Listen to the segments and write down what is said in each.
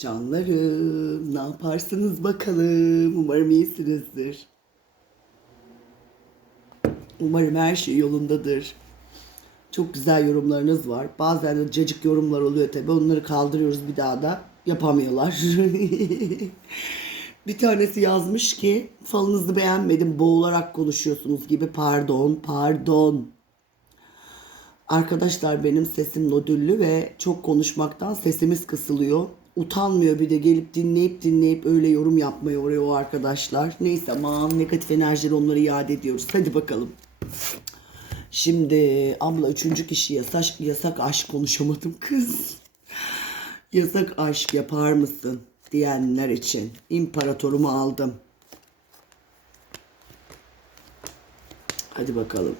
Canlarım ne yaparsınız bakalım. Umarım iyisinizdir. Umarım her şey yolundadır. Çok güzel yorumlarınız var. Bazen de cacık yorumlar oluyor tabi. Onları kaldırıyoruz bir daha da yapamıyorlar. bir tanesi yazmış ki falınızı beğenmedim boğularak konuşuyorsunuz gibi pardon pardon. Arkadaşlar benim sesim nodüllü ve çok konuşmaktan sesimiz kısılıyor. Utanmıyor bir de gelip dinleyip dinleyip öyle yorum yapmayı oraya o arkadaşlar. Neyse aman negatif enerjileri onları iade ediyoruz. Hadi bakalım. Şimdi abla üçüncü kişi yasak, yasak aşk konuşamadım kız. Yasak aşk yapar mısın diyenler için imparatorumu aldım. Hadi bakalım.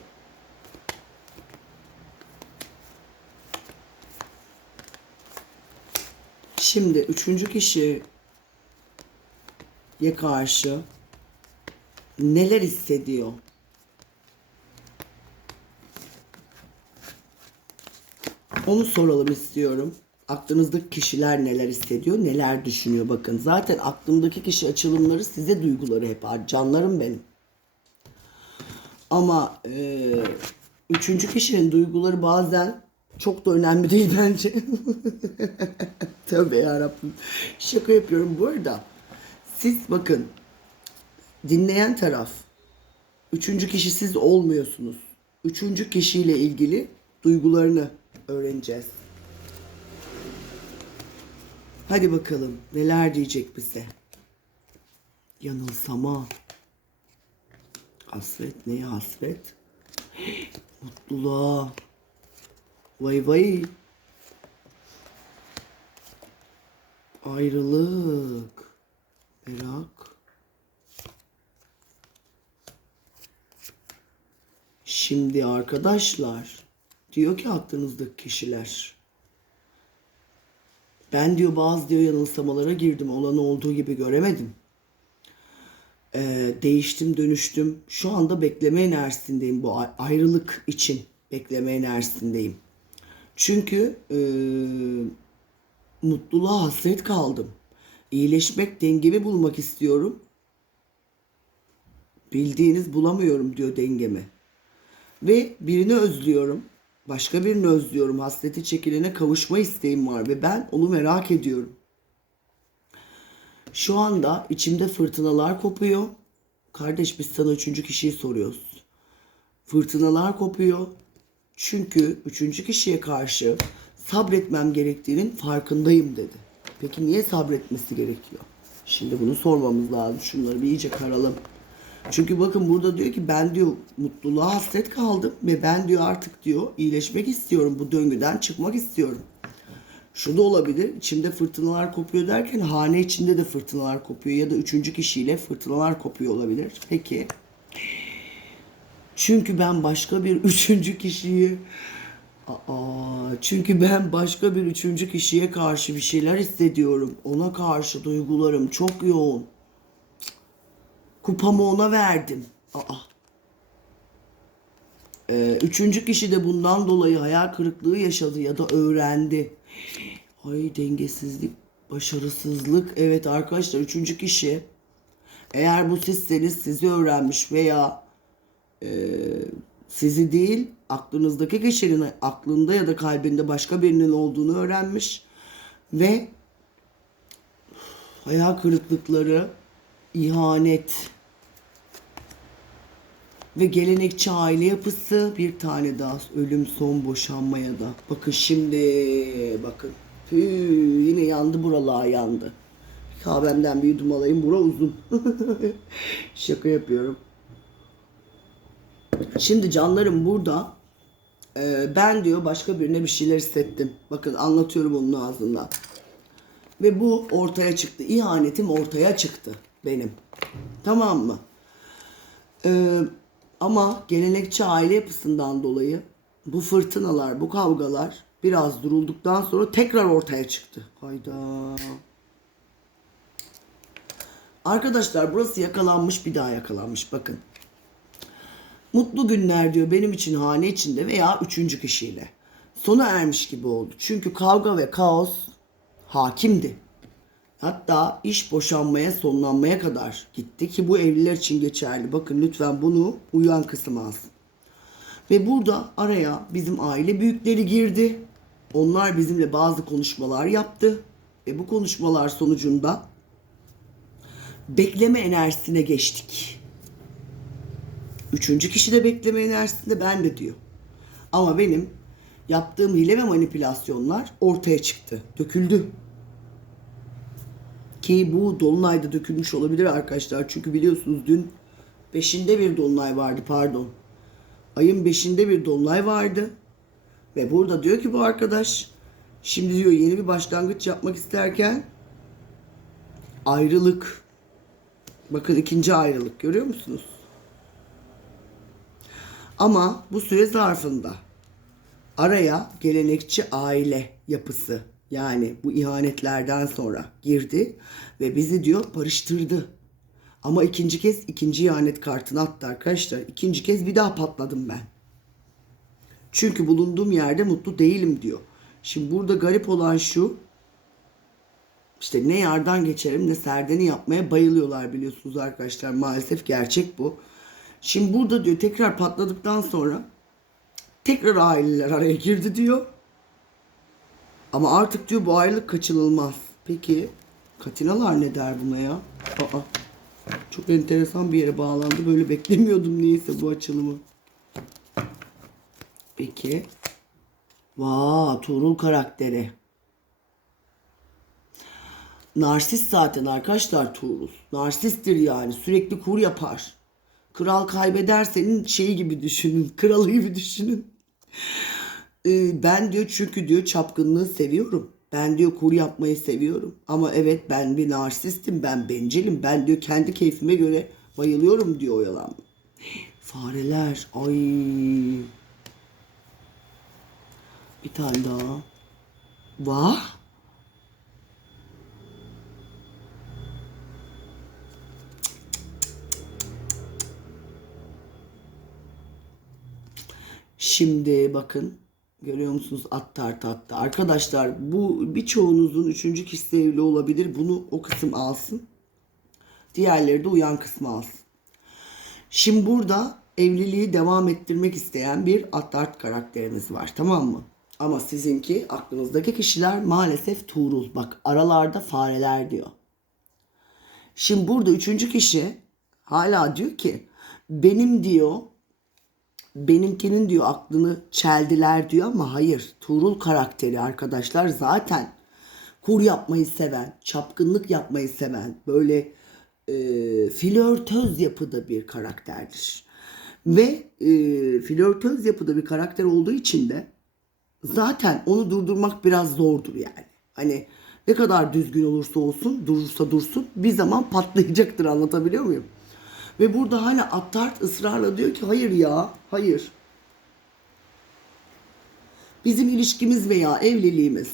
Şimdi üçüncü kişiye karşı neler hissediyor? Onu soralım istiyorum. Aklınızdaki kişiler neler hissediyor, neler düşünüyor bakın. Zaten aklımdaki kişi açılımları size duyguları hep. Canlarım benim. Ama e, üçüncü kişinin duyguları bazen çok da önemli değil bence. Tövbe yarabbim. Şaka yapıyorum bu arada. Siz bakın dinleyen taraf üçüncü kişi siz olmuyorsunuz. Üçüncü kişiyle ilgili duygularını öğreneceğiz. Hadi bakalım neler diyecek bize. Yanılsama. Hasret neye hasret? Mutluluğa. Vay vay. Ayrılık. Merak. Şimdi arkadaşlar diyor ki aklınızdaki kişiler. Ben diyor bazı diyor yanılsamalara girdim. Olanı olduğu gibi göremedim. Ee, değiştim, dönüştüm. Şu anda bekleme enerjisindeyim bu ay- ayrılık için. Bekleme enerjisindeyim. Çünkü e, mutluluğa hasret kaldım. İyileşmek, dengemi bulmak istiyorum. Bildiğiniz bulamıyorum diyor dengemi. Ve birini özlüyorum. Başka birini özlüyorum. Hasreti çekilene kavuşma isteğim var ve ben onu merak ediyorum. Şu anda içimde fırtınalar kopuyor. Kardeş biz sana üçüncü kişiyi soruyoruz. Fırtınalar kopuyor. Çünkü üçüncü kişiye karşı sabretmem gerektiğinin farkındayım dedi. Peki niye sabretmesi gerekiyor? Şimdi bunu sormamız lazım. Şunları bir iyice karalım. Çünkü bakın burada diyor ki ben diyor mutluluğa hasret kaldım ve ben diyor artık diyor iyileşmek istiyorum. Bu döngüden çıkmak istiyorum. Şu da olabilir. İçimde fırtınalar kopuyor derken hane içinde de fırtınalar kopuyor ya da üçüncü kişiyle fırtınalar kopuyor olabilir. Peki. Çünkü ben başka bir üçüncü kişiyi Aa, çünkü ben başka bir üçüncü kişiye karşı bir şeyler hissediyorum. Ona karşı duygularım çok yoğun. Kupamı ona verdim. Aa. Ee, üçüncü kişi de bundan dolayı hayal kırıklığı yaşadı ya da öğrendi. Ay dengesizlik, başarısızlık. Evet arkadaşlar üçüncü kişi eğer bu sizseniz sizi öğrenmiş veya e, sizi değil aklınızdaki kişinin aklında ya da kalbinde başka birinin olduğunu öğrenmiş ve hayal kırıklıkları, ihanet ve gelenekçi aile yapısı bir tane daha ölüm son boşanmaya da. Bakın şimdi bakın. Püh, yine yandı buralar yandı. Kahvemden bir yudum alayım. Bura uzun. Şaka yapıyorum. Şimdi canlarım burada e, ben diyor başka birine bir şeyler hissettim. Bakın anlatıyorum onun ağzından. Ve bu ortaya çıktı. İhanetim ortaya çıktı benim. Tamam mı? Ee, ama gelenekçi aile yapısından dolayı bu fırtınalar, bu kavgalar biraz durulduktan sonra tekrar ortaya çıktı. Hayda. Arkadaşlar burası yakalanmış bir daha yakalanmış bakın. Mutlu günler diyor benim için hane içinde veya üçüncü kişiyle. Sona ermiş gibi oldu. Çünkü kavga ve kaos hakimdi. Hatta iş boşanmaya, sonlanmaya kadar gitti ki bu evliler için geçerli. Bakın lütfen bunu uyan kısım alsın. Ve burada araya bizim aile büyükleri girdi. Onlar bizimle bazı konuşmalar yaptı. Ve bu konuşmalar sonucunda bekleme enerjisine geçtik. Üçüncü kişi de bekleme enerjisinde ben de diyor. Ama benim yaptığım hile ve manipülasyonlar ortaya çıktı. Döküldü. Ki bu dolunayda dökülmüş olabilir arkadaşlar. Çünkü biliyorsunuz dün beşinde bir dolunay vardı pardon. Ayın beşinde bir dolunay vardı. Ve burada diyor ki bu arkadaş şimdi diyor yeni bir başlangıç yapmak isterken ayrılık. Bakın ikinci ayrılık görüyor musunuz? Ama bu süre zarfında araya gelenekçi aile yapısı yani bu ihanetlerden sonra girdi ve bizi diyor barıştırdı. Ama ikinci kez ikinci ihanet kartını attı arkadaşlar. İkinci kez bir daha patladım ben. Çünkü bulunduğum yerde mutlu değilim diyor. Şimdi burada garip olan şu. İşte ne yardan geçerim ne serdeni yapmaya bayılıyorlar biliyorsunuz arkadaşlar. Maalesef gerçek bu. Şimdi burada diyor tekrar patladıktan sonra tekrar aileler araya girdi diyor. Ama artık diyor bu ayrılık kaçınılmaz. Peki katinalar ne der buna ya? Aa, çok enteresan bir yere bağlandı. Böyle beklemiyordum niyeyse bu açılımı. Peki. Vaa Tuğrul karakteri. Narsist zaten arkadaşlar Tuğrul. Narsisttir yani. Sürekli kur yapar. Kral kaybedersenin şeyi gibi düşünün. Kralı gibi düşünün. Ee, ben diyor çünkü diyor çapkınlığı seviyorum. Ben diyor kur yapmayı seviyorum. Ama evet ben bir narsistim. Ben bencilim. Ben diyor kendi keyfime göre bayılıyorum diyor oyalanma. Fareler. Ay. Bir tane daha. Vah. Şimdi bakın görüyor musunuz at tartı attı. Arkadaşlar bu birçoğunuzun üçüncü kişi evli olabilir. Bunu o kısım alsın. Diğerleri de uyan kısmı alsın. Şimdi burada evliliği devam ettirmek isteyen bir Attart karakterimiz var tamam mı? Ama sizinki aklınızdaki kişiler maalesef Tuğrul. Bak aralarda fareler diyor. Şimdi burada üçüncü kişi hala diyor ki benim diyor benimkinin diyor aklını çeldiler diyor ama hayır. Tuğrul karakteri arkadaşlar zaten kur yapmayı seven, çapkınlık yapmayı seven, böyle e, flörtöz yapıda bir karakterdir. Ve e, flörtöz yapıda bir karakter olduğu için de zaten onu durdurmak biraz zordur yani. Hani ne kadar düzgün olursa olsun, durursa dursun bir zaman patlayacaktır anlatabiliyor muyum? Ve burada hala Attart ısrarla diyor ki hayır ya, hayır. Bizim ilişkimiz veya evliliğimiz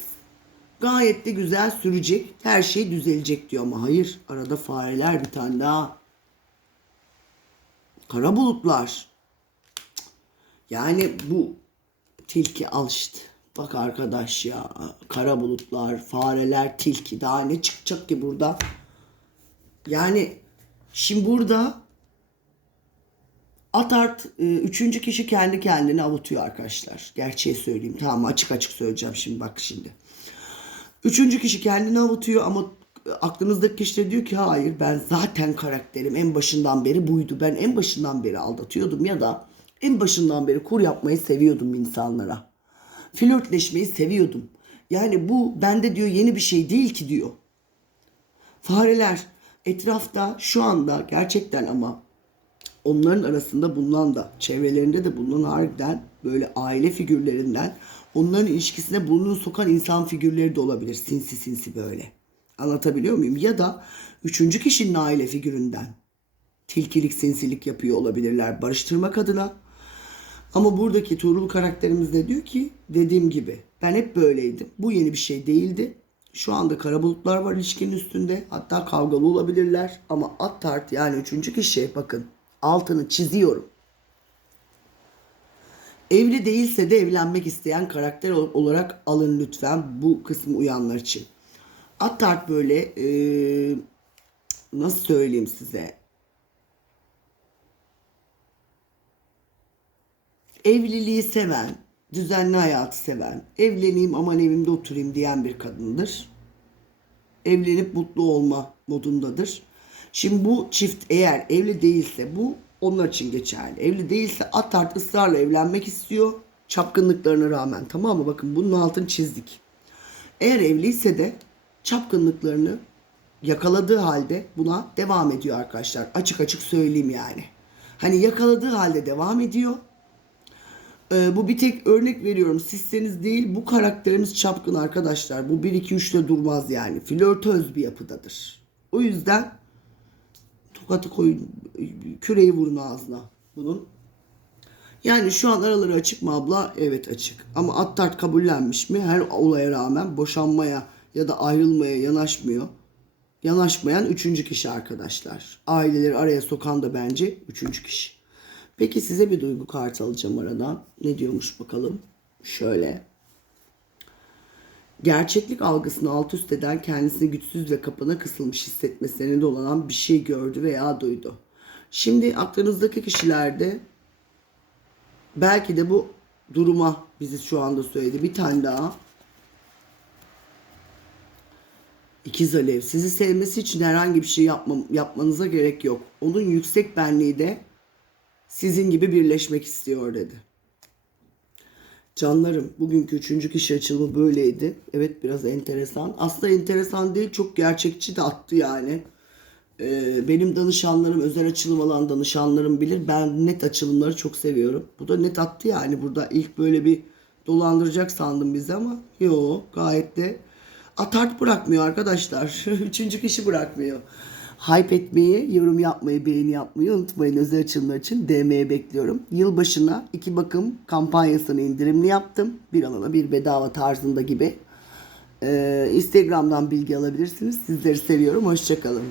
gayet de güzel sürecek, her şey düzelecek diyor ama hayır. Arada fareler bir tane daha. Kara bulutlar. Yani bu tilki al işte. Bak arkadaş ya kara bulutlar, fareler, tilki daha ne çıkacak ki burada? Yani şimdi burada Atart e, üçüncü kişi kendi kendini avutuyor arkadaşlar. Gerçeği söyleyeyim. Tamam? Açık açık söyleyeceğim şimdi bak şimdi. Üçüncü kişi kendini avutuyor ama aklınızdaki kişi de diyor ki hayır ben zaten karakterim en başından beri buydu. Ben en başından beri aldatıyordum ya da en başından beri kur yapmayı seviyordum insanlara. Flörtleşmeyi seviyordum. Yani bu bende diyor yeni bir şey değil ki diyor. Fareler etrafta şu anda gerçekten ama onların arasında bulunan da çevrelerinde de bulunan harbiden böyle aile figürlerinden onların ilişkisine burnunu sokan insan figürleri de olabilir. Sinsi sinsi böyle. Anlatabiliyor muyum? Ya da üçüncü kişinin aile figüründen tilkilik sinsilik yapıyor olabilirler barıştırmak adına. Ama buradaki Tuğrul karakterimiz de diyor ki dediğim gibi ben hep böyleydim. Bu yeni bir şey değildi. Şu anda kara bulutlar var ilişkinin üstünde. Hatta kavgalı olabilirler. Ama at tart yani üçüncü kişi bakın altını çiziyorum. Evli değilse de evlenmek isteyen karakter olarak alın lütfen bu kısmı uyanlar için. Attart böyle e, nasıl söyleyeyim size? Evliliği seven, düzenli hayatı seven, evleneyim aman evimde oturayım diyen bir kadındır. Evlenip mutlu olma modundadır. Şimdi bu çift eğer evli değilse bu onlar için geçerli. Evli değilse Attart ısrarla evlenmek istiyor. Çapkınlıklarına rağmen tamam mı? Bakın bunun altını çizdik. Eğer evliyse de çapkınlıklarını yakaladığı halde buna devam ediyor arkadaşlar. Açık açık söyleyeyim yani. Hani yakaladığı halde devam ediyor. Ee, bu bir tek örnek veriyorum. Sizseniz değil bu karakterimiz çapkın arkadaşlar. Bu 1 2 3'te durmaz yani. Flörtöz bir yapıdadır. O yüzden tokatı koyun, küreği vurun ağzına bunun. Yani şu an araları açık mı abla? Evet açık. Ama Attart kabullenmiş mi? Her olaya rağmen boşanmaya ya da ayrılmaya yanaşmıyor. Yanaşmayan üçüncü kişi arkadaşlar. Aileleri araya sokan da bence üçüncü kişi. Peki size bir duygu kartı alacağım aradan. Ne diyormuş bakalım. Şöyle. Gerçeklik algısını alt üst eden kendisini güçsüz ve kapana kısılmış hissetmesine dolanan bir şey gördü veya duydu. Şimdi aklınızdaki kişilerde belki de bu duruma bizi şu anda söyledi. Bir tane daha. İkiz Alev. Sizi sevmesi için herhangi bir şey yapma, yapmanıza gerek yok. Onun yüksek benliği de sizin gibi birleşmek istiyor dedi. Canlarım bugünkü üçüncü kişi açılımı böyleydi. Evet biraz enteresan. Aslında enteresan değil çok gerçekçi de attı yani. Ee, benim danışanlarım özel açılım alan danışanlarım bilir. Ben net açılımları çok seviyorum. Bu da net attı yani. Burada ilk böyle bir dolandıracak sandım bizi ama yo gayet de atart bırakmıyor arkadaşlar. Üçüncü kişi bırakmıyor. Hype etmeyi, yorum yapmayı, beğeni yapmayı unutmayın. Özel açılımlar için DM'ye bekliyorum. Yılbaşına iki bakım kampanyasını indirimli yaptım. Bir alana bir bedava tarzında gibi. Ee, Instagram'dan bilgi alabilirsiniz. Sizleri seviyorum. Hoşçakalın.